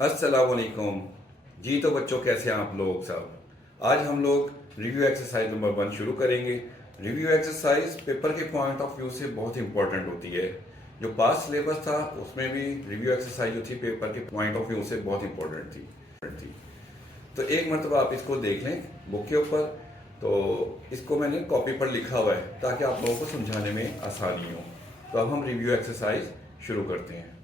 अस्सलाम वालेकुम जी। तो बच्चों, कैसे हैं आप लोग सब। आज हम लोग रिव्यू एक्सरसाइज नंबर 1 शुरू करेंगे। रिव्यू एक्सरसाइज पेपर के पॉइंट ऑफ व्यू से बहुत इंपॉर्टेंट होती है। जो पास सिलेबस था उसमें भी रिव्यू एक्सरसाइज जो थी पेपर के पॉइंट ऑफ व्यू से बहुत इंपॉर्टेंट थी। तो एक मरतबा आप इसको देख लें बुक के ऊपर। तो इसको मैंने कॉपी पर लिखा हुआ है ताकि आप लोगों को समझाने में आसानी हो। तो अब हम रिव्यू एक्सरसाइज शुरू करते हैं।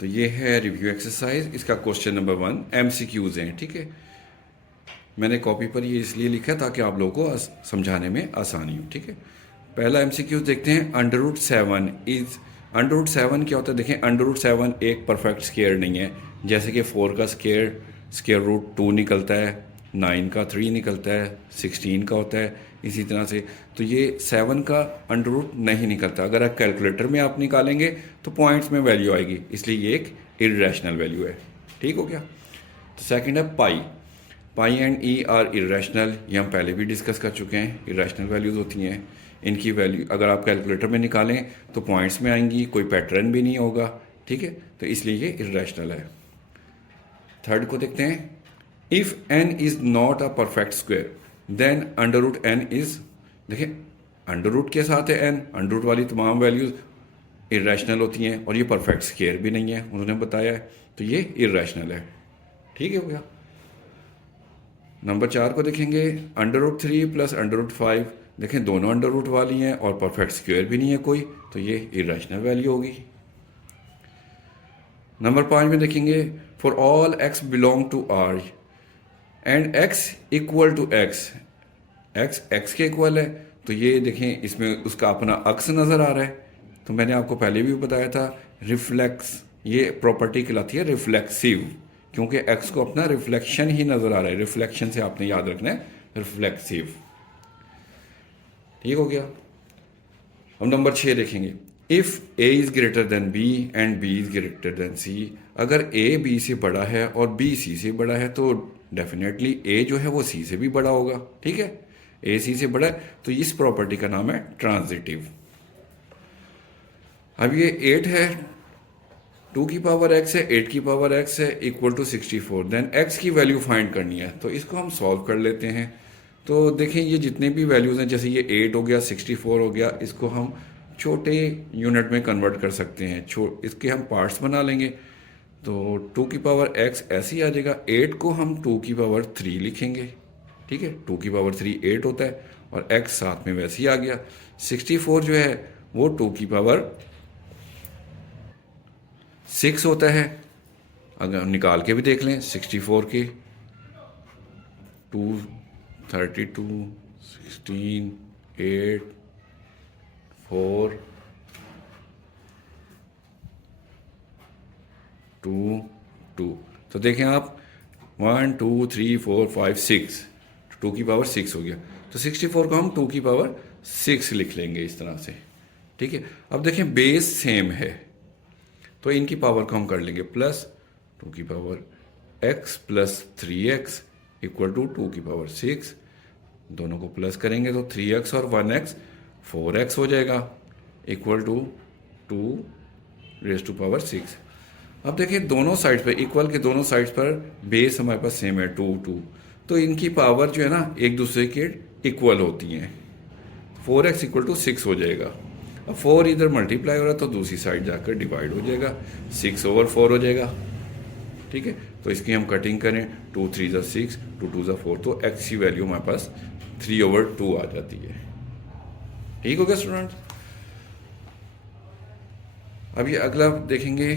तो ये है रिव्यू एक्सरसाइज, इसका क्वेश्चन नंबर 1 एमसीक्यूज हैं। ठीक है, मैंने कॉपी पर ये इसलिए लिखा है ताकि आप लोगों को समझाने में आसानी हो। ठीक है, पहला एमसीक्यूज देखते हैं। अंडर रूट 7 क्या होता है। देखें, अंडर रूट 7 एक परफेक्ट स्केयर नहीं है। जैसे कि 4 का स्केयर रूट 2 निकलता है, 9 का 3 निकलता है, 16 का होता है, इसी तरह से। तो ये 7 का अंडर रूट नहीं निकलता। अगर आप कैलकुलेटर में आप निकालेंगे तो पॉइंट्स में वैल्यू आएगी, इसलिए ये एक इरेशनल वैल्यू है। ठीक हो गया। तो सेकंड है पाई एंड ई आर इरेशनल। ये हम पहले भी डिस्कस कर चुके हैं। इरेशनल वैल्यूज़ होती हैं, इनकी वैल्यू अगर आप कैलकुलेटर में निकालें तो पॉइंट्स में आएंगी, कोई पैटर्न भी नहीं होगा। ठीक है, तो इसलिए ये इरेशनल है। थर्ड को देखते हैं। If n is not a perfect square then under root n is. देखिए, अंडर रूट के साथ है एन, अंडर रूट वाली तमाम वैल्यूज़ इरेशनल होती हैं और ये परफेक्ट स्क्वायर भी नहीं है, उन्होंने बताया है। तो ये इरेशनल है। ठीक है, हो गया। नंबर 4 को देखेंगे। Under root 3 plus under root 5। देखें, दोनों अंडर रूट वाली हैं और परफेक्ट स्क्वायर भी नहीं है कोई, तो ये इरेशनल वैल्यू होगी। नंबर 5 में देखेंगे। For all x belong to R and x equal to x, x x के इक्वल है। तो ये देखें, इसमें उसका अपना अक्स नज़र आ रहा है। तो मैंने आपको पहले भी बताया था, रिफ्लेक्स, ये प्रॉपर्टी कहलाती है रिफ्लेक्सिव, क्योंकि एक्स को अपना रिफ्लेक्शन ही नज़र आ रहा है। रिफ्लेक्शन से आपने याद रखना है, रिफ्लेक्सिव। ठीक हो गया। अब नंबर 6 देखेंगे। If A is greater than B and B is greater than C. अगर ए बी से बड़ा है और बी सी से बड़ा है तो डेफिनेटली ए जो है वो सी से भी बड़ा होगा। ठीक है, ए सी से बड़ा है, तो इस प्रॉपर्टी का नाम है ट्रांजिटिव। अब ये 8 है, 2 की पावर एक्स है, 8 की पावर एक्स है, इक्वल टू 64। देन एक्स की वैल्यू फाइंड करनी है, तो इसको हम सॉल्व कर लेते हैं। तो देखें, ये जितने भी वैल्यूज़ हैं, जैसे ये 8 हो गया, 64 हो गया, इसको हम छोटे यूनिट में कन्वर्ट कर सकते हैं। इसके हम पार्ट्स बना लेंगे। तो 2 की पावर एक्स ऐसे ही आ जाएगा। 8 को हम 2 की पावर 3 लिखेंगे। ठीक है, 2 की पावर 3 8 होता है और एक्स साथ में वैसे ही आ गया। 64 जो है वो 2 की पावर 6 होता है। अगर निकाल के भी देख लें 64 के 2 32 16 8 4 2 2। तो देखें आप, 1 2 3 4 5 6, 2 की पावर 6 हो गया। तो 64 को हम 2 की पावर 6 लिख लेंगे इस तरह से। ठीक है, अब देखें बेस सेम है तो इनकी पावर को हम कर लेंगे प्लस। 2 की power x plus 3x equal to 2 की पावर 6। दोनों को प्लस करेंगे तो 3x और 1x 4x हो जाएगा, equal to 2 raised to power 6। अब देखिए, दोनों साइड पर इक्वल के दोनों साइड्स पर बेस हमारे पास सेम है 2 2, तो इनकी पावर जो है ना एक दूसरे के इक्वल होती हैं। 4x इक्वल टू 6 हो जाएगा। अब 4 इधर मल्टीप्लाई हो रहा है तो दूसरी साइड जाकर डिवाइड हो जाएगा, 6/4 हो जाएगा। ठीक है, तो इसकी हम कटिंग करें, 2 3 ज़ा 6, 2 2 ज़ा 4, तो x की वैल्यू हमारे पास 3/2 आ जाती है। ठीक हो गया स्टूडेंट। अब ये अगला देखेंगे,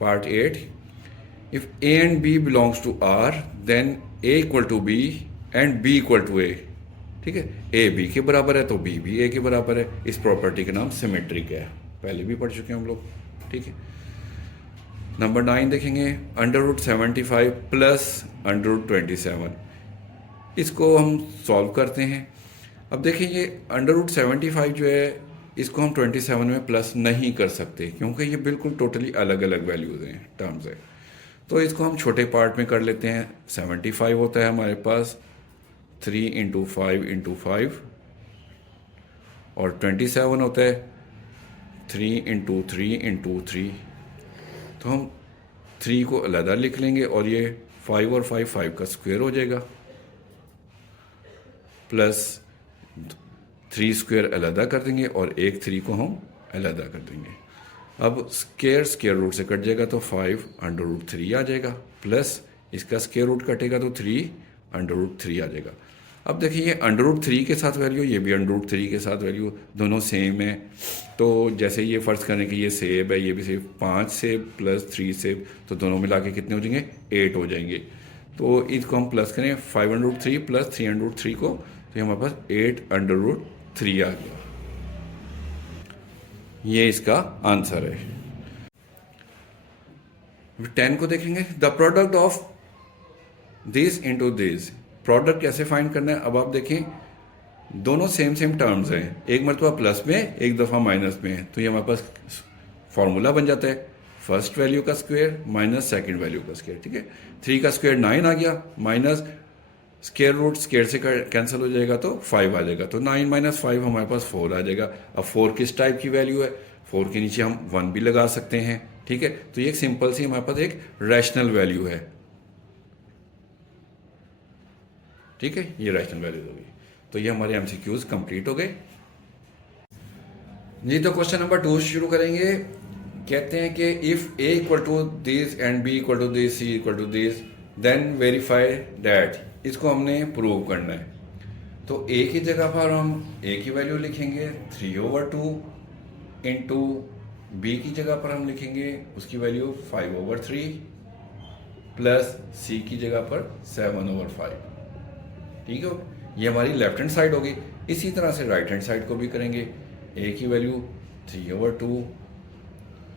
part 8। If A and B belongs to R then A equal to B and B equal to A. ठीक है, ए बी के बराबर है तो बी भी ए के बराबर है। इस प्रॉपर्टी का नाम सिमेट्रिक है, पहले भी पढ़ चुके हैं हम लोग। ठीक है, नंबर 9 देखेंगे। Under root 75 plus under root 27, इसको हम सॉल्व करते हैं। अब देखिए, ये अंडर रूट 75 जो है इसको हम 27 में प्लस नहीं कर सकते क्योंकि ये बिल्कुल टोटली अलग अलग वैल्यूज़ हैं, टर्म्स है। तो इसको हम छोटे पार्ट में कर लेते हैं। 75 होता है हमारे पास 3 इंटू 5 और 27 होता है 3 इंटू 3 इंटू 3। तो हम 3 को अलहदा लिख लेंगे और ये 5 और 5 5 का स्क्वायर हो जाएगा, प्लस 3 स्क्वायर अलहदा कर देंगे और एक 3 को हम अलहदा कर देंगे। अब स्क्वायर रूट से कट जाएगा तो 5 अंडर रूट 3 आ जाएगा, प्लस इसका स्क्वायर रूट कटेगा तो 3 अंडर रूट 3 आ जाएगा। अब देखिए ये अंडर रूट 3 के साथ वैल्यू, ये भी अंडर रूट 3 के साथ वैल्यू, दोनों सेम है। तो जैसे ये फ़र्ज़ करें कि ये सेब है, ये भी सेब, 5 सेब प्लस 3 सेब, तो दोनों मिला के कितने हो जाएंगे, 8 हो जाएंगे। तो इसको हम प्लस करें 5 under root 3 plus 3 under root 3 को, तो हमारे पास 8 अंडर रूट 3 आ गया। ये इसका आंसर है। 10 को देखेंगे, the product of this into this, product कैसे फाइंड करना है। अब आप देखें दोनों सेम टर्म्स हैं, एक मरतबा प्लस में एक दफ़ा माइनस में है, तो ये हमारे पास फॉर्मूला बन जाता है फर्स्ट वैल्यू का स्क्वायर माइनस सेकंड वैल्यू का स्क्वायर। ठीक है, 3 का स्क्वायर 9 आ गया, माइनस स्क्वायर रूट स्क्वायर से कैंसिल हो जाएगा तो 5 आ जाएगा, तो 9 माइनस 5 हमारे पास 4 आ जाएगा। अब 4 किस टाइप की वैल्यू है, 4 के नीचे हम 1 भी लगा सकते हैं। ठीक है, तो ये एक सिंपल सी हमारे पास एक रैशनल वैल्यू है। ठीक है, ये रैशनल वैल्यूज होगी। तो ये हमारे एमसीक्यूज कंप्लीट हो गए जी। तो क्वेश्चन नंबर 2 शुरू करेंगे। कहते हैं कि if a equal to this and B equal to this, c equal to this, then verify that. इसको हमने प्रूव करना है। तो ए की जगह पर हम ए की वैल्यू लिखेंगे 3/2, इंटू बी की जगह पर हम लिखेंगे उसकी वैल्यू 5/3, प्लस सी की जगह पर 7/5। ठीक है, ये हमारी लेफ्ट हैंड साइड होगी। इसी तरह से राइट हैंड साइड को भी करेंगे। ए की वैल्यू 3/2,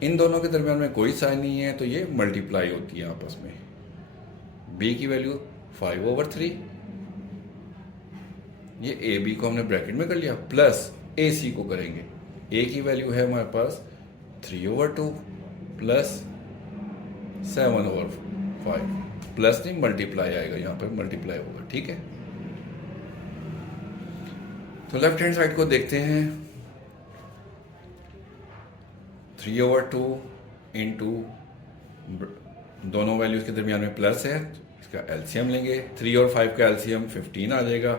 इन दोनों के दरमियान में कोई साइन नहीं है तो ये मल्टीप्लाई होती है आपस में। बी की वैल्यू 5/3, ये ए बी को हमने ब्रैकेट में कर लिया, प्लस ए सी को करेंगे। ए की वैल्यू है हमारे पास 3/2 प्लस 7/5, प्लस नहीं मल्टीप्लाई आएगा, यहाँ पर मल्टीप्लाई होगा। ठीक है, तो लेफ्ट हैंड साइड को देखते हैं। 3/2 इंटू दोनों वैल्यूज के दरमियान में प्लस है, इसका एलसीएम लेंगे। 3 और 5 का एलसीएम 15 आ जाएगा।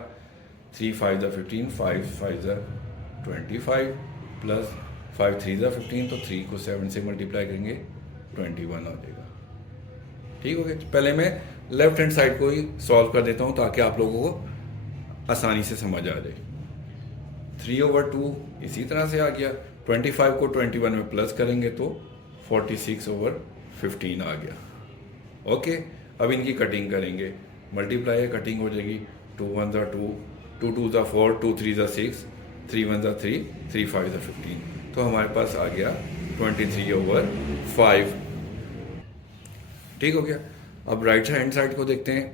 3 5 15, 5 5 25, प्लस 5 3 15, तो 3 को 7 से मल्टीप्लाई करेंगे 21 आ जाएगा। ठीक हो गया। पहले मैं लेफ्ट हैंड साइड को ही सॉल्व कर देता हूँ ताकि आप लोगों को आसानी से समझ आ जाए। 3/2 इसी तरह से आ गया। 25 को 21 में प्लस करेंगे तो 46/15 आ गया। ओके, अब इनकी कटिंग करेंगे। मल्टीप्लाई है, कटिंग हो जाएगी। 2 1 2, 2 2 4, 2 3 6, 3 1 3, 3 5 15, तो हमारे पास आ गया 23/5। ठीक हो गया। अब राइट हैंड साइड को देखते हैं।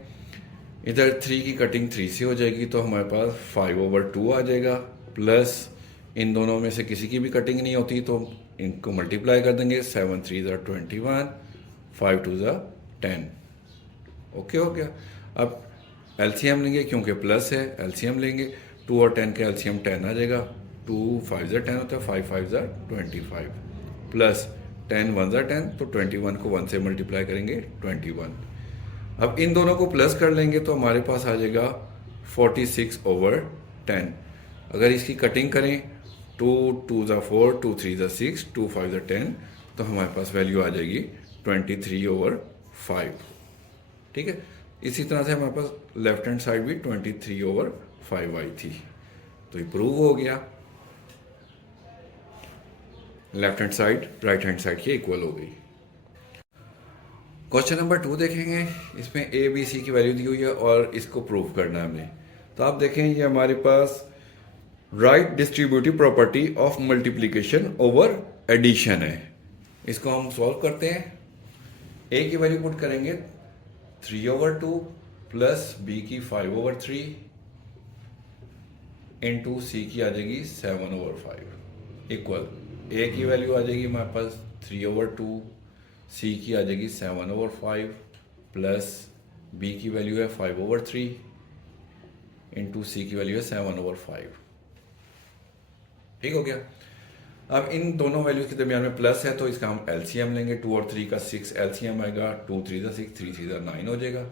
इधर 3 की कटिंग 3 से हो जाएगी तो हमारे पास 5/2 आ जाएगा, प्लस इन दोनों में से किसी की भी कटिंग नहीं होती तो इनको मल्टीप्लाई कर देंगे। 7 3 21, 5 2 10। ओके हो गया। अब एलसीएम लेंगे क्योंकि प्लस है, एलसीएम लेंगे। 2 और 10 का एलसीएम 10 आ जाएगा। 2 5 10 होता है, 5 5 25, प्लस 10 1 10, तो 21 को 1 से मल्टीप्लाई करेंगे 21। अब इन दोनों को प्लस कर लेंगे तो हमारे पास आ जाएगा 46/10। अगर इसकी कटिंग करें 2 2 4, 2 3 6, 2 5 10, तो हमारे पास वैल्यू आ जाएगी 23/5। ठीक है, इसी तरह से हमारे पास लेफ्ट हैंड साइड भी 23/5 आई थी, तो ये प्रूव हो गया। Left hand side right hand side की इक्वल हो गई। क्वेश्चन नंबर 2 देखेंगे। इसमें ए बी सी की वैल्यू दी हुई है और इसको प्रूव करना है हमने। तो आप देखें ये हमारे पास right distributive property of multiplication over addition है। इसको हम सॉल्व करते हैं। ए की वैल्यू पुट करेंगे 3/2 प्लस बी की 5/3 इंटू सी की आ जाएगी 7/5 इक्वल ए की वैल्यू आ जाएगी हमारे पास 3/2, सी की आ जाएगी 7/5, प्लस बी की वैल्यू है 5/3 इंटू सी की वैल्यू है 7/5। ठीक हो गया। अब इन दोनों वैल्यूज के दरमियान में प्लस है तो इसका हम एलसीएम लेंगे। 2 और 3 का 6 एलसीएम आएगा। 2 3 ज़ा 6, 3 3 ज़ा 9 हो जाएगा।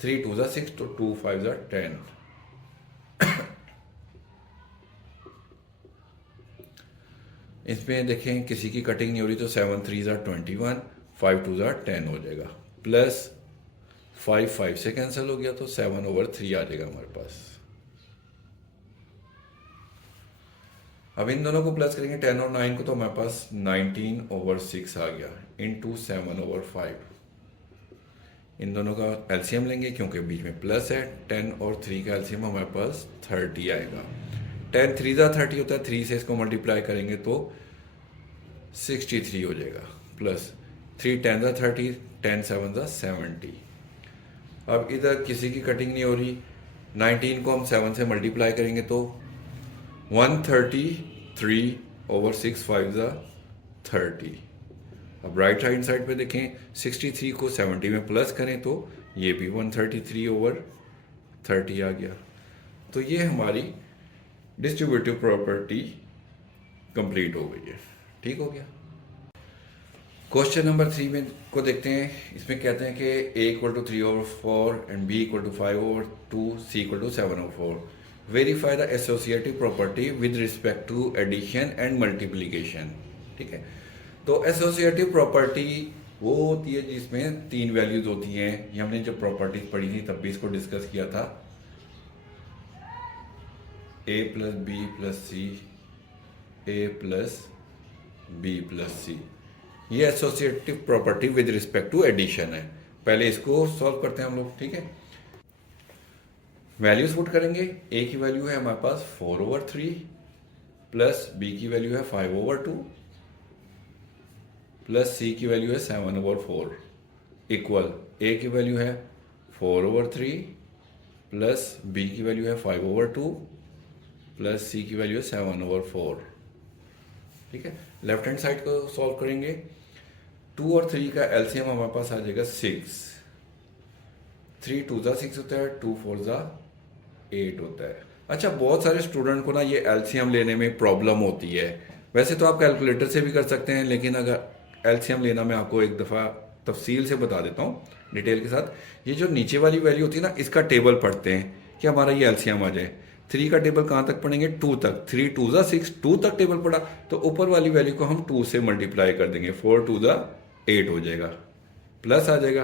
3 2 ज़ा 6 तो 2 5 ज़ा 10। इसमें देखें किसी की कटिंग नहीं हो रही तो 7 3 ज़ा 21, 5 2 ज़ा 10 हो जाएगा। प्लस 5 5 से कैंसिल हो गया तो 7/3 आ जाएगा हमारे पास। अब इन दोनों को प्लस करेंगे 10 और 9 को तो हमारे पास 19/6 आ गया इंटू 7/5। इन दोनों का एलसीएम लेंगे क्योंकि बीच में प्लस है। 10 और 3 का एलसीएम हमारे पास 30 आएगा। 10 3 ज़ा 30 होता है, 3 से इसको मल्टीप्लाई करेंगे तो 63 हो जाएगा। प्लस 3 10 ज़ा 30, 10 7 ज़ा 70। अब इधर किसी की कटिंग नहीं हो रही। 19 को हम 7 से मल्टीप्लाई करेंगे तो 133/6 5 ज़ा 30। अब राइट हैंड साइड पे देखें 63 को 70 में प्लस करें तो ये भी 133/30 आ गया। तो ये हमारी डिस्ट्रीब्यूटिव प्रॉपर्टी कंप्लीट हो गई है। ठीक हो गया। क्वेश्चन नंबर 3 में को देखते हैं। इसमें कहते हैं कि a = 3/4 and b = 5/2, c = 7/4। Verify the associative property with respect to addition and multiplication. ठीक है, तो एसोसिएटिव प्रॉपर्टी वो होती है जिसमें 3 वैल्यूज होती हैं। ये हमने जब प्रॉपर्टीज पढ़ी थी तब भी इसको डिस्कस किया था। a + b + c, a + b + c। ये associative property with respect to addition है। पहले इसको सॉल्व करते हैं हम लोग। ठीक है, वैल्यूज पुट करेंगे। a की वैल्यू है हमारे पास 4/3 प्लस b की वैल्यू है 5/2 प्लस c की वैल्यू है 7/4 इक्वल a की वैल्यू है 4/3 प्लस b की वैल्यू है 5/2 प्लस c की वैल्यू है 7/4। ठीक है, लेफ्ट हैंड साइड को सॉल्व करेंगे। 2 और 3 का एलसीएम हमारे पास आ जाएगा 6। 3 2 ज़ा 6 होता है, 2 4 ज़ा 8 होता है। अच्छा, बहुत सारे स्टूडेंट को ना ये एलसीएम लेने में प्रॉब्लम होती है। वैसे तो आप कैलकुलेटर से भी कर सकते हैं, लेकिन अगर एलसीएम लेना मैं आपको एक दफ़ा तफसील से बता देता हूँ डिटेल के साथ। ये जो नीचे वाली वैल्यू होती है ना, इसका टेबल पढ़ते हैं कि हमारा ये एलसीएम आ जाए। 3 का टेबल कहाँ तक पढ़ेंगे? 2 तक। 3 2 ज़ा 6, 2 तक टेबल पढ़ा तो ऊपर वाली वैल्यू को हम 2 से मल्टीप्लाई कर देंगे। 4 2 ज़ा 8 हो जाएगा, प्लस आ जाएगा।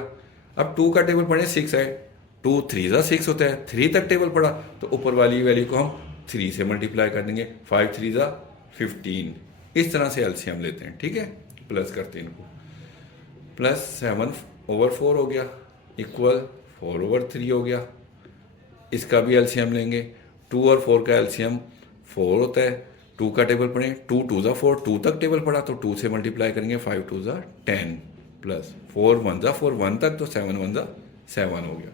अब 2 का टेबल पढ़े 6 है, 2 3 ज़ा 6 होता है, 3 तक टेबल पढ़ा तो ऊपर वाली वैल्यू को हम 3 से मल्टीप्लाई कर देंगे। 5 3 ज़ा 15। इस तरह से एलसीएम लेते हैं। ठीक है, प्लस करते हैं इनको। प्लस 7/4 हो गया इक्वल 4/3 हो गया। इसका भी एलसीएम लेंगे। 2 और 4 का एलसीएम 4 होता है। 2 का टेबल पढ़ें, 2 2 ज़ा 4, 2 तक टेबल पढ़ा तो 2 से मल्टीप्लाई करेंगे। 5 2 ज़ा 10 प्लस 4 1 ज़ा 4, 1 तक तो 7 1 ज़ा 7 हो गया।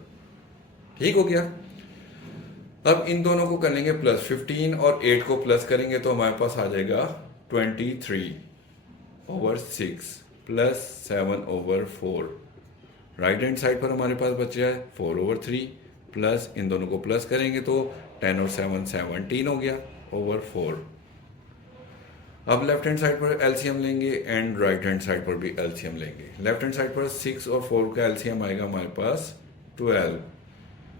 ठीक हो गया। अब इन दोनों को कर लेंगे प्लस। 15 और 8 को प्लस करेंगे तो हमारे पास आ जाएगा 23/6 प्लस 7/4। राइट हैंड साइड पर हमारे पास बच रहा है 4/3 प्लस इन दोनों को प्लस करेंगे तो 10 और 7 17 हो गया ओवर 4। अब लेफ्ट हैंड साइड पर एलसीएम लेंगे एंड राइट हैंड साइड पर भी एलसीएम लेंगे। लेफ्ट हैंड साइड पर 6 और 4 का एलसीएम आएगा हमारे पास 12।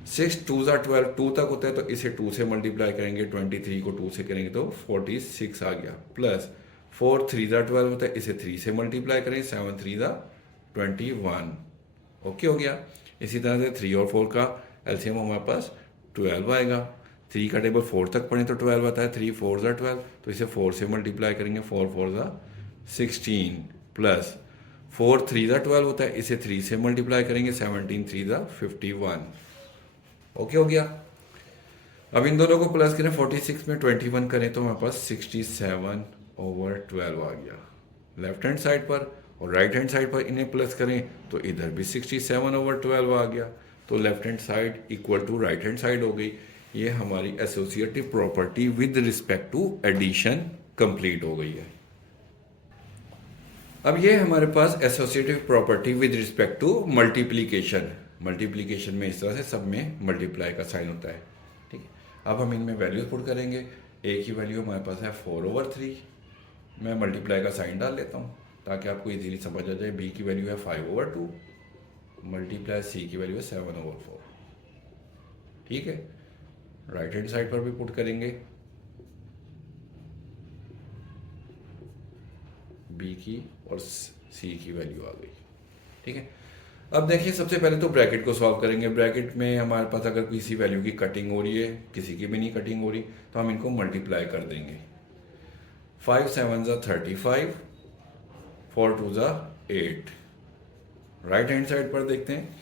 6 2 ज़ा 12, 2 तक होता है तो इसे 2 से मल्टीप्लाई करेंगे। 23 को 2 से करेंगे तो 46 आ गया। प्लस 4 3 ज़ा 12 होता है, इसे 3 से मल्टीप्लाई करें। 7 3 ज़ा 21। ओके हो गया। इसी तरह से 3 और 4 का एलसीएम हमारे पास 12 आएगा। 3 का टेबल 4 तक पढ़ें तो 12 आता है। 3 4 ज़ा 12 तो इसे 4 से मल्टीप्लाई करेंगे। 4 4 ज़ा 16 प्लस 4 3 ज़ा 12 होता है, इसे 3 से मल्टीप्लाई करेंगे। 17 3 ज़ा 51। ओके हो गया। अब इन दोनों को प्लस करें। 46 में 21 करें तो हमारे पास 67/12 आ गया लेफ्ट हैंड साइड पर। और राइट हैंड साइड पर इन्हें प्लस करें तो इधर भी 67/12 आ गया। तो left hand side equal to right hand side हो गई। ये हमारी associative property with respect to addition complete हो गई है। अब ये हमारे पास associative property with respect to multiplication. Multiplication में इस तरह से सब में मल्टीप्लाई का साइन होता है। ठीक है, अब हम इनमें वैल्यूज पुट करेंगे। ए की वैल्यू हमारे पास है 4/3 मैं मल्टीप्लाई का साइन डाल लेता हूँ ताकि आपको इजीली समझ आ जाए। बी की वैल्यू है 5/2 मल्टीप्लाई सी की वैल्यू है 7/4। ठीक है, राइट हैंड साइड पर भी पुट करेंगे। बी की और सी की वैल्यू आ गई। ठीक है, अब देखिए सबसे पहले तो ब्रैकेट को सॉल्व करेंगे। ब्रैकेट में हमारे पास अगर किसी वैल्यू की कटिंग हो रही है, किसी की भी नहीं कटिंग हो रही, तो हम इनको मल्टीप्लाई कर देंगे। 5 7 ज़ा 35, 4 2 ज़ा 8। राइट हैंड साइड पर देखते हैं,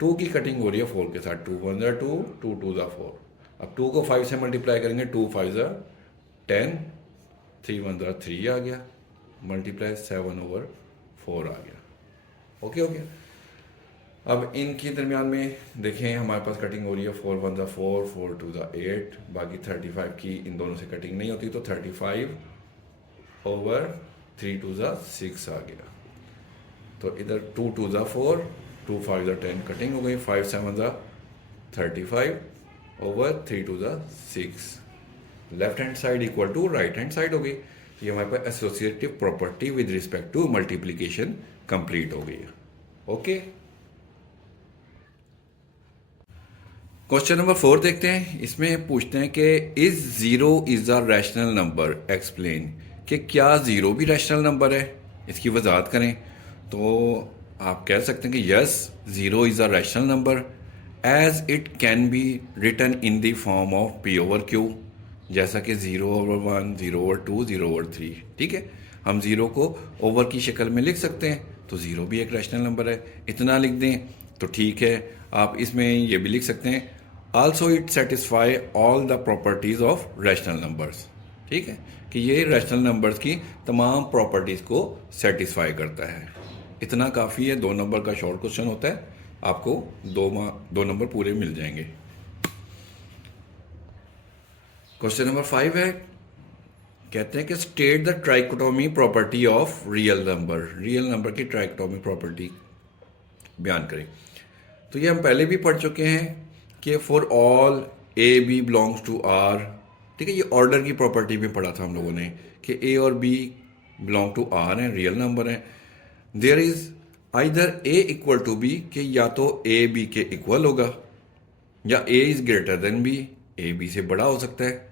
2 की कटिंग हो रही है 4 के साथ। 2 1 ज़ा 2, 2 2 ज़ा 4। अब 2 को 5 से मल्टीप्लाई करेंगे, 2 5 ज़ा 10, 3 1 ज़ा 3 आ गया, मल्टीप्लाई 7/4 आ गया। Okay okay. अब इनके दरमियान में देखें हमारे पास कटिंग हो रही है, 4 1 ज़ा 4, 4 2 ज़ा 8। बाकी 35 की इन दोनों से कटिंग नहीं होती, तो 35/3 2 ज़ा 6 आ गया। तो इधर 2 2 ज़ा 4, 2 5 ज़ा 10 कटिंग हो गई। 5 7 ज़ा 35/3 2 ज़ा 6। Left hand side equal to right hand side हो गई। ये हमारे पास associative property with respect to multiplication complete हो गई है। ओके, क्वेश्चन नंबर 4 देखते हैं। इसमें पूछते हैं कि is zero is a rational number, explain. कि क्या जीरो भी रैशनल नंबर है, इसकी वजाहत करें। तो आप कह सकते हैं कि yes, zero is a rational number as it can be written in the form of p/q, जैसा कि 0/1, 0/2, 0/3। ठीक है, हम जीरो को ओवर की शक्ल में लिख सकते हैं, तो जीरो भी एक रैशनल नंबर है। इतना लिख दें तो ठीक है। आप इसमें ये भी लिख सकते हैं, also it satisfy all the properties of rational numbers. ठीक है, कि ये रैशनल नंबर्स की तमाम प्रॉपर्टीज को सेटिस्फाई करता है। इतना काफ़ी है। 2 नंबर का शॉर्ट क्वेश्चन होता है, आपको 2 नंबर पूरे मिल जाएंगे। क्वेश्चन नंबर 5 है, कहते हैं कि state the trichotomy property of real number. Real number की ट्राइकोटोमी प्रॉपर्टी बयान करें। तो ये हम पहले भी पढ़ चुके हैं कि for all a b belongs to R. ठीक है, ये ऑर्डर की प्रॉपर्टी में पढ़ा था हम लोगों ने कि ए और बी बिलोंग टू आर हैं, रियल नंबर हैं। There is either A equal to B, कि या तो ए बी के इक्वल होगा, या A is greater than B, A B से बड़ा हो सकता है,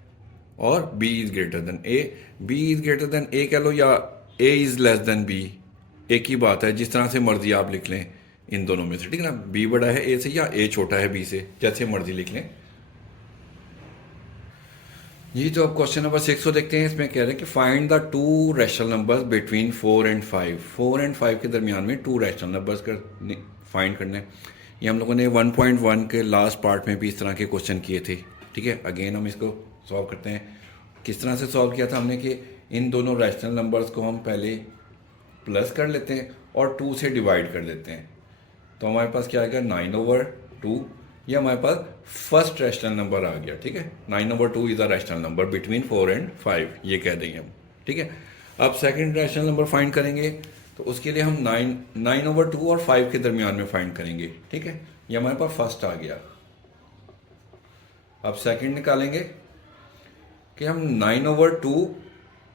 और B is greater than A. B is greater than A कह लो, या A is less than B, एक ही बात है। जिस तरह से मर्जी आप लिख लें इन दोनों में से। ठीक है ना, बी बड़ा है ए से या ए छोटा है बी से, जैसे मर्जी लिख लें। ये जो अब क्वेश्चन नंबर 6 को देखते हैं, इसमें कह रहे हैं कि find the 2 rational numbers between 4 and 5। 4 and 5 के दरमियान में 2 रैशनल नंबर्स कर फाइंड करने हैं। ये हम लोगों ने 1.1 के लास्ट पार्ट में भी इस तरह के क्वेश्चन किए थे। ठीक है, अगेन हम इसको सॉल्व करते हैं। किस तरह से सॉल्व किया था हमने, कि इन दोनों रैशनल नंबर्स को हम पहले प्लस कर लेते हैं और 2 से डिवाइड कर देते हैं। तो हमारे पास क्या आ गया, 9/2। ये हमारे पास फर्स्ट रैशनल नंबर आ गया। ठीक है, 9/2 is a rational number between 4 and 5, ये कह देंगे हम। ठीक है, अब सेकंड रैशनल नंबर फाइंड करेंगे, तो उसके लिए हम 9/2 और 5 के दरमियान में फाइंड करेंगे। ठीक है, ये हमारे पास फर्स्ट आ गया। अब सेकंड निकालेंगे कि हम 9/2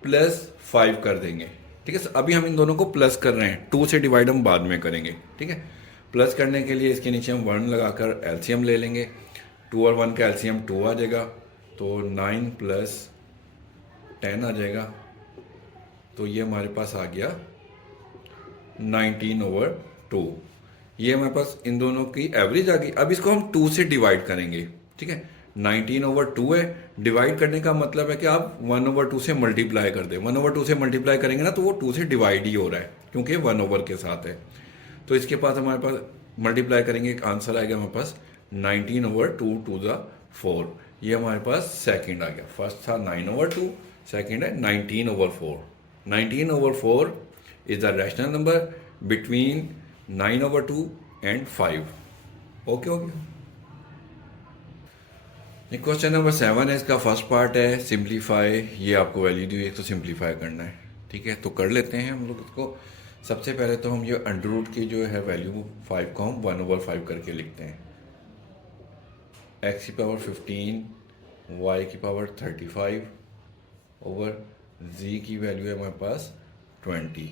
प्लस 5 कर देंगे। ठीक है, अभी हम इन दोनों को प्लस कर रहे हैं, 2 से डिवाइड हम बाद में करेंगे। ठीक है, प्लस करने के लिए इसके नीचे हम 1 लगाकर एलसीएम ले लेंगे। 2 और 1 का एलसीएम 2 आ जाएगा, तो 9 + 10 आ जाएगा। तो ये हमारे पास आ गया 19/2। ये हमारे पास इन दोनों की एवरेज आ गई। अब इसको हम 2 से डिवाइड करेंगे। ठीक है, 19/2 है, डिवाइड करने का मतलब है कि आप 1/2 से मल्टीप्लाई कर दें। 1/2 से मल्टीप्लाई करेंगे ना, तो वो 2 से डिवाइड ही हो रहा है, क्योंकि 1 ओवर के साथ है। तो इसके पास हमारे पास मल्टीप्लाई करेंगे, एक आंसर आएगा हमारे पास 19/2 2 ज़ा 4। ये हमारे पास सेकंड आ गया। फर्स्ट था 9/2, सेकंड है 19/4। 19/4 is the rational number between 9/2 and 5। Okay okay. Question number 7 है, इसका फर्स्ट पार्ट है सिंप्लीफाई। ये आपको वैल्यू दी हुई है, तो सिंप्लीफाई करना है। ठीक है, तो कर लेते हैं हम लोग इसको। सबसे पहले तो हम ये अंडर रूट की जो है वैल्यू 5 को हम 1/5 करके लिखते हैं। x की पावर 15, y की पावर 35/5 जी की वैल्यू है हमारे पास 20,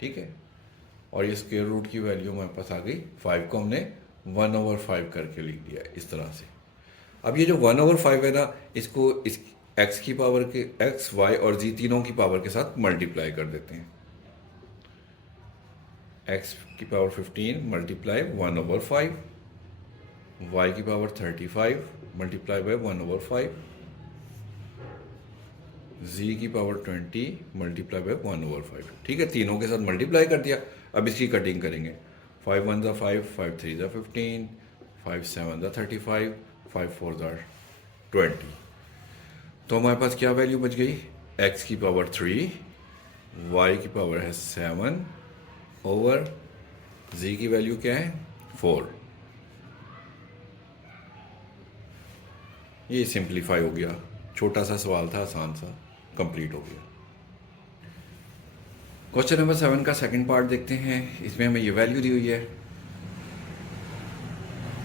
ठीक है। और ये स्क्वायर रूट की वैल्यू हमारे पास आ गई 5 को हमने 1/5 करके लिख दिया इस तरह से। अब ये जो 1/5 है ना, इसको इस एक्स की पावर के एक्स वाई और जी तीनों की पावर के साथ मल्टीप्लाई कर देते हैं। एक्स की पावर 15 मल्टीप्लाई 1/5, वाई की पावर 35 मल्टीप्लाई बाय 1/5, जी की पावर 20 मल्टीप्लाई बाय 1/5, ठीक है। तीनों के साथ मल्टीप्लाई कर दिया। अब इसकी कटिंग करेंगे। 5 1 5, 5 3 15, 5 7 35, 5 4 20। तो हमारे पास क्या वैल्यू बच गई? एक्स की पावर 3, वाई की पावर है 7 ओवर जी की वैल्यू क्या है 4। ये सिंप्लीफाई हो गया। छोटा सा सवाल था, आसान सा, कंप्लीट हो गया। क्वेश्चन नंबर 7 का सेकंड पार्ट देखते हैं। इसमें हमें ये वैल्यू दी हुई है।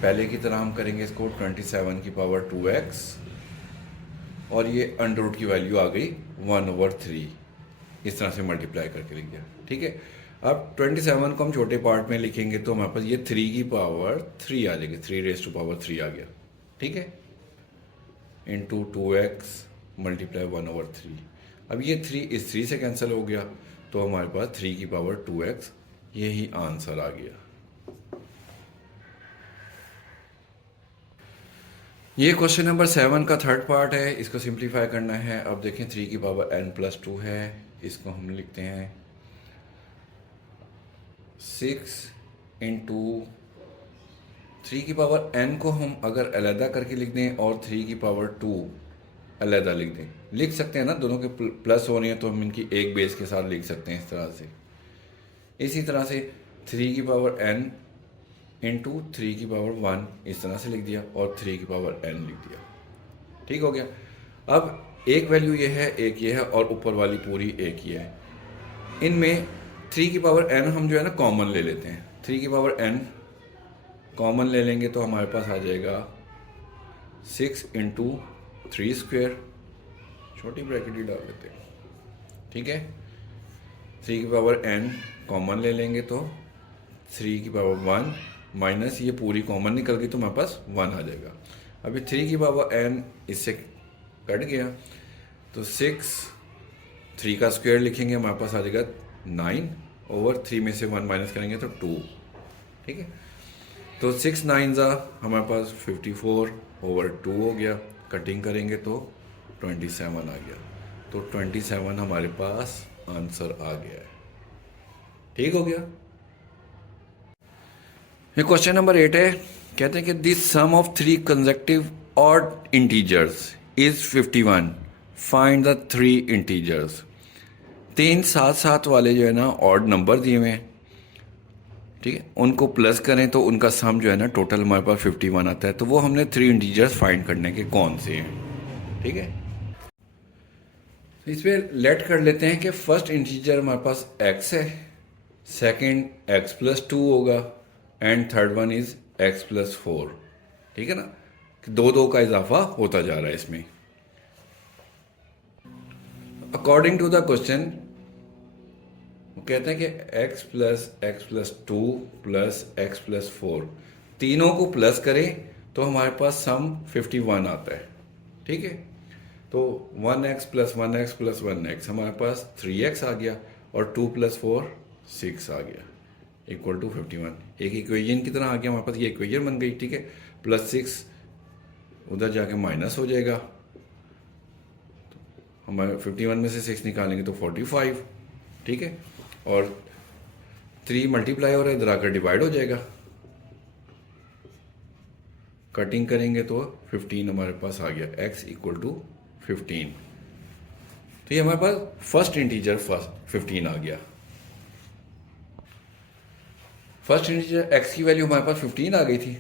पहले की तरह हम करेंगे इसको 27 की पावर 2x, और ये अंडर रूट की वैल्यू आ गई 1/3। इस तरह से मल्टीप्लाई करके लिख दिया, ठीक है। अब 27 को हम छोटे पार्ट में लिखेंगे तो हमारे पास ये 3 की पावर 3 आ जाएगी, 3 रेज़ टू पावर 3 आ गया, ठीक है, इंटू 2x मल्टीप्लाई 1/3। अब ये 3 इस 3 से कैंसिल हो गया, तो हमारे पास 3 की पावर 2x, यही आंसर आ गया। ये क्वेश्चन नंबर 7 का थर्ड पार्ट है। इसको सिंप्लीफाई करना है। अब देखें 3 की पावर n+2 है, इसको हम लिखते हैं 6 इंटू 3 की पावर n को हम अगर अलहदा करके लिख दें और 3 की पावर 2 अलहदा लिख दें, लिख सकते हैं ना, दोनों के प्लस हो रही हैं तो हम इनकी एक बेस के साथ लिख सकते हैं इस तरह से। इसी तरह से 3 की पावर n इंटू 3 की पावर 1 इस तरह से लिख दिया और 3 की पावर n लिख दिया, ठीक हो गया। अब एक वैल्यू ये है, एक ये है, और ऊपर वाली पूरी एक ही है। इनमें 3 की पावर n हम जो है ना कॉमन ले लेते हैं। 3 की पावर n कॉमन ले लेंगे तो हमारे पास आ जाएगा 6 इंटू 3 स्क्वेयर, छोटी ब्रैकेट ही डाल देते हैं, ठीक है। 3 की पावर n कॉमन ले लेंगे तो 3 की पावर 1 माइनस ये पूरी कॉमन निकल गई तो हमारे पास 1 आ जाएगा। अभी 3 की पावर n इससे कट गया तो 6, 3 का स्क्वायर लिखेंगे हमारे पास आ जाएगा 9 ओवर 3 में से 1 माइनस करेंगे तो 2, ठीक है। तो 6 9 हमारे पास 54 ओवर 2 हो गया। कटिंग करेंगे तो 27 आ गया। तो 27 हमारे पास आंसर आ गया है, ठीक हो गया। ये क्वेश्चन नंबर 8 है। कहते हैं कि this sum of 3 consecutive odd integers is 51, find the 3 integers. 3 साथ साथ वाले जो है ना ऑड नंबर दिए हुए हैं, ठीक है, उनको प्लस करें तो उनका सम जो है ना टोटल हमारे पास 51 आता है। तो वो हमने 3 इंटीजर्स फाइंड करने के कौन से हैं, ठीक है। इसमें लेट कर लेते हैं कि फर्स्ट इंटीजर हमारे पास x है, सेकंड x+2 होगा, and third one is x+4, ठीक है ना। 2 का इजाफा होता जा रहा है इसमें। अकॉर्डिंग टू द क्वेश्चन वो कहते हैं कि x+2 प्लस x+4 तीनों को प्लस करें तो हमारे पास सम 51 आता है, ठीक है। तो 1x + 1x + 1x हमारे पास 3x आ गया और 2 + 4 6 आ गया इक्वल टू 51। एक इक्वेशन की तरह आ गया हमारे पास, ये इक्वेशन बन गई, ठीक है। +6 उधर जाके माइनस हो जाएगा, तो हमारे 51 में से 6 निकालेंगे तो 45, ठीक है। और 3 मल्टीप्लाई हो रहा है, इधर आकर डिवाइड हो जाएगा। कटिंग करेंगे तो 15 हमारे पास आ गया, x = 15। तो ये हमारे पास फर्स्ट इंटीजर 15 आ गया। फर्स्ट इंटीजर x की वैल्यू हमारे पास 15 आ गई थी।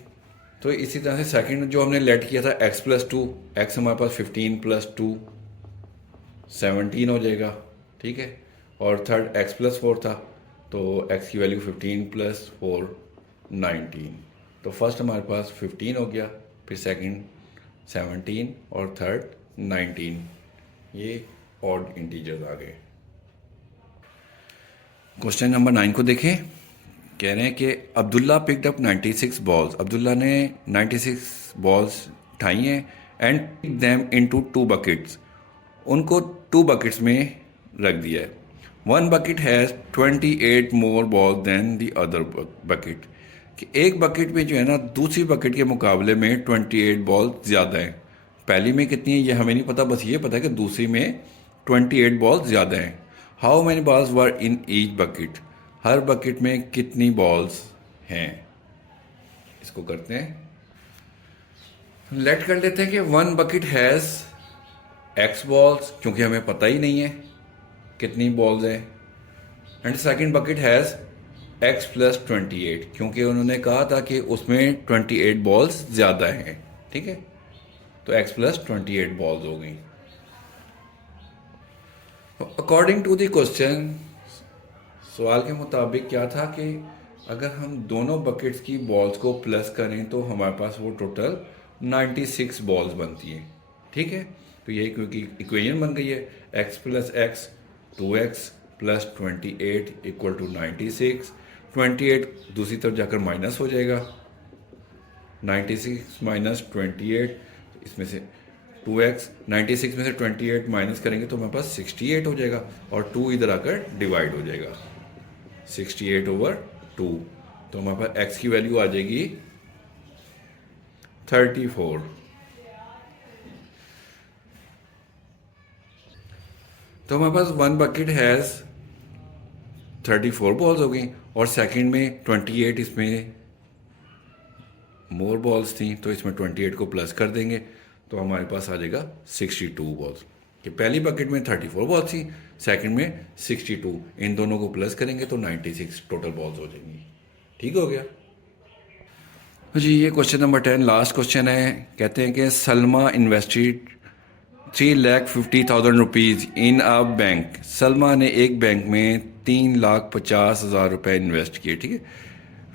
तो इसी तरह से सेकंड जो हमने लेट किया था x+2, x हमारे पास 15 + 2 17 हो जाएगा, ठीक है। और थर्ड x+4 था, तो x की वैल्यू 15 + 4 19। तो फर्स्ट हमारे पास 15 हो गया, फिर सेकंड 17 और थर्ड 19। ये ऑड इंटीजर्स आ गए। क्वेश्चन नंबर 9 को देखें। कह रहे हैं कि Abdullah picked up 96 balls. Abdullah ने 96 बॉल्स उठाई हैं and pick them into 2 buckets. उनको 2 बकेट्स में रख दिया है। One bucket has 28 more ball than the other bucket. कि एक बकेट में जो है ना दूसरी बकेट के मुकाबले में 28 बॉल ज़्यादा है। पहली में कितनी है ये हमें नहीं पता, बस ये पता है कि दूसरी में 28 बॉल ज़्यादा हैं। How many balls were in each bucket. Her bucket में कितनी बॉल्स हैं। इसको करते हैं, लेट कर लेते हैं कि one bucket has x balls, क्योंकि हमें पता ही नहीं है कितनी बॉल्स हैं। And second bucket has x plus 28, क्योंकि उन्होंने कहा था कि उसमें 28 बॉल्स ज़्यादा हैं। ठीक है, तो एक्स प्लस 28 बॉल्स हो गई। अकॉर्डिंग टू द क्वेश्चन, सवाल के मुताबिक क्या था कि अगर हम दोनों बकेट्स की बॉल्स को प्लस करें तो हमारे पास वो टोटल 96 बॉल्स बनती हैं। ठीक है, तो यही क्योंकि इक्वेशन बन गई है x plus x 2x plus 28 equal to 96। 28 दूसरी तरफ जाकर माइनस हो जाएगा, 96 माइनस 28, इसमें से 2x 96 में से 28 माइनस करेंगे तो हमारे पास 68 हो जाएगा और 2 इधर आकर डिवाइड हो जाएगा 68 ओवर 2। तो हमारे पास x की वैल्यू आ जाएगी 34। तो हमारे पास वन बकेट हैज़ 34 बॉल्स हो गई और सेकंड में 28, इसमें मोर बॉल्स थी तो इसमें 28 को प्लस कर देंगे तो हमारे पास आ जाएगा 62 बॉल्स। कि पहली बकेट में 34 बॉल्स थी, सेकंड में 62, इन दोनों को प्लस करेंगे तो 96 टोटल बॉल्स हो जाएंगी। ठीक हो गया जी। ये क्वेश्चन नंबर 10 लास्ट क्वेश्चन है। कहते हैं कि Salma invested 3,50,000 rupees in a bank. Salma ने एक बैंक में 3,50,000 रुपये इन्वेस्ट किए। ठीक है,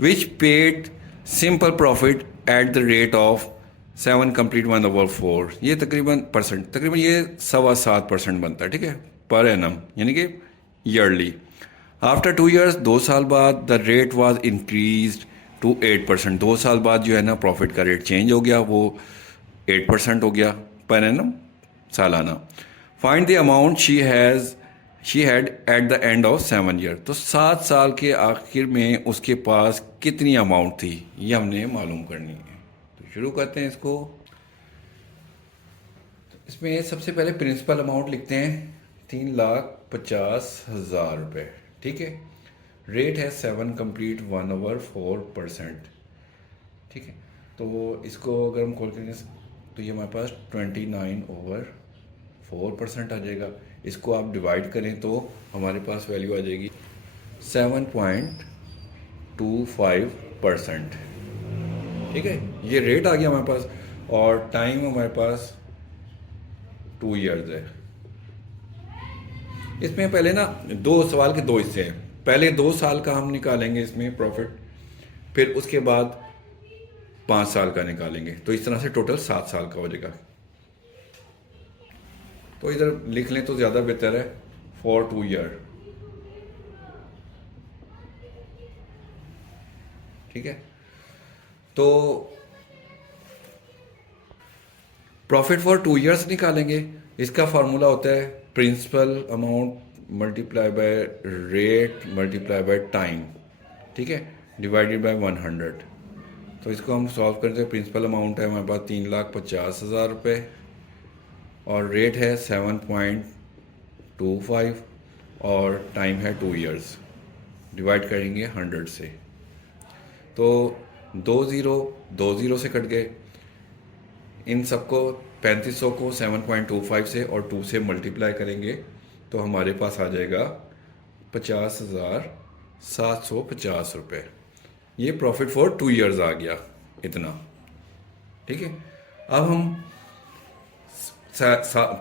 which paid simple profit at the rate of 7 complete 1/4। ये तकरीबन ये 7.25% बनता है। ठीक है, पर एनम यानी कि ईयरली। आफ्टर 2 ईयर्स, 2 साल बाद, the rate was increase to 8%। 2 साल बाद जो है ना प्रॉफिट का रेट चेंज हो गया, वो 8% हो गया पर एनम सालाना। Find the amount she had at the end of 7 year. तो 7 साल के आखिर में उसके पास कितनी अमाउंट थी ये हमने मालूम करनी है। तो शुरू करते हैं इसको। तो इसमें सबसे पहले प्रिंसिपल अमाउंट लिखते हैं 3,50,000 रुपये। ठीक है, रेट है 7 कंप्लीट 1/4%। ठीक है, तो इसको अगर हम खोल करेंगे तो ये हमारे पास 29/4% आ जाएगा। इसको आप डिवाइड करें तो हमारे पास वैल्यू आ जाएगी 7.25%। ठीक है, ये रेट आ गया हमारे पास और टाइम हमारे पास 2 ईयर्स है। इसमें पहले ना दो सवाल के दो हिस्से हैं। पहले 2 साल का हम निकालेंगे इसमें प्रॉफिट, फिर उसके बाद 5 साल का निकालेंगे, तो इस तरह से टोटल 7 साल का हो जाएगा। तो इधर लिख लें तो ज़्यादा बेहतर है, फॉर 2 ईयर। ठीक है, तो प्रॉफिट फॉर 2 ईयर्स निकालेंगे। इसका फार्मूला होता है principal amount multiply by rate multiply by time. ठीक है, डिवाइडेड बाय 100। तो इसको हम सॉल्व करते हैं। प्रिंसिपल अमाउंट है हमारे पास 3,50,000 रुपये और रेट है 7.25 और टाइम है 2 ईयर्स। डिवाइड करेंगे 100 से तो 2 0 से कट गए। इन सबको 3500 को 7.25 से और 2 से मल्टीप्लाई करेंगे तो हमारे पास आ जाएगा 50,750 रुपये। ये प्रॉफिट फॉर 2 ईयर्स आ गया इतना। ठीक है, अब हम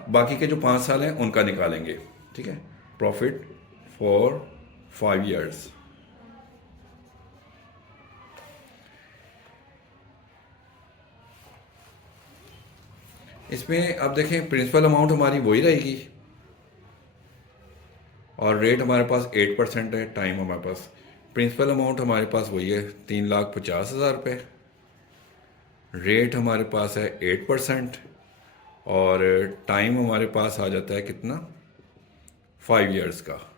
बाकी के जो 5 साल हैं उनका निकालेंगे। ठीक है, प्रॉफिट फॉर 5 ईयर्स। इसमें अब देखें प्रिंसिपल अमाउंट हमारी वही रहेगी और रेट हमारे पास 8% है, टाइम हमारे पास, प्रिंसिपल अमाउंट हमारे पास वही है 3,50,000 रुपये, रेट हमारे पास है 8%, और टाइम हमारे पास आ जाता है कितना, 5 ईयर्स का।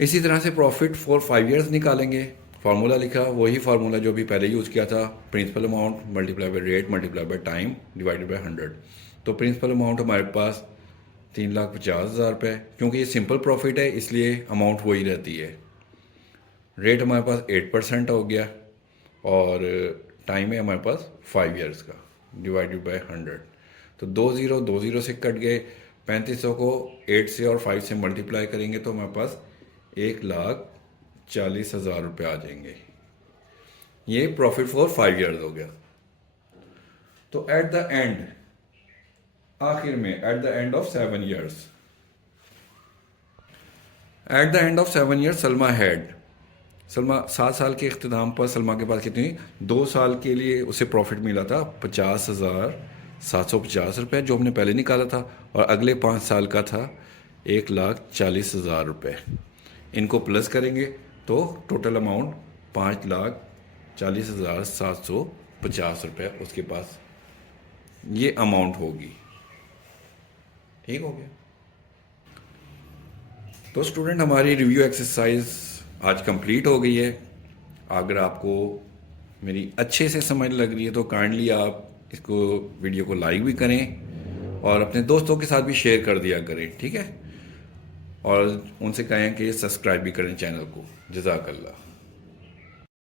इसी तरह से प्रॉफिट फॉर 5 ईयर्स निकालेंगे। फार्मूला लिखा वही फार्मूला जो भी पहले यूज़ किया था, principal amount multiply by rate multiply by time divided by 100। तो प्रिंसिपल अमाउंट हमारे पास 3,50,000 रुपये, क्योंकि ये सिंपल प्रॉफिट है इसलिए अमाउंट वही रहती है। रेट हमारे पास 8% हो गया, और टाइम है हमारे पास 5 ईयर्स का डिवाइडेड बाय 100। तो 2 से कट गए, 3500 को 8 से और 5 से मल्टीप्लाई करेंगे तो हमारे पास 1,40,000 रुपये आ जाएंगे। ये प्रॉफिट फॉर 5 ईयर्स हो गया। तो एट द एंड, आखिर में at the end of 7 years, at the end of 7 years Salma 7 साल के इख्तिताम पर सलमा के पास कितनी, 2 साल के लिए उसे प्रॉफिट मिला था 50,750 रुपये जो हमने पहले निकाला था, और अगले 5 साल का था 1,40,000 रुपये। इनको प्लस करेंगे तो टोटल अमाउंट 5,40,750 रुपये उसके पास ये अमाउंट होगी। ठीक हो गया। तो स्टूडेंट, हमारी रिव्यू एक्सरसाइज आज कंप्लीट हो गई है। अगर आपको मेरी अच्छे से समझ लग रही है तो काइंडली आप इसको वीडियो को लाइक भी करें और अपने दोस्तों के साथ भी शेयर कर दिया करें, ठीक है। और उनसे कहें कि सब्सक्राइब भी करें चैनल को। जज़ाकल्लाह।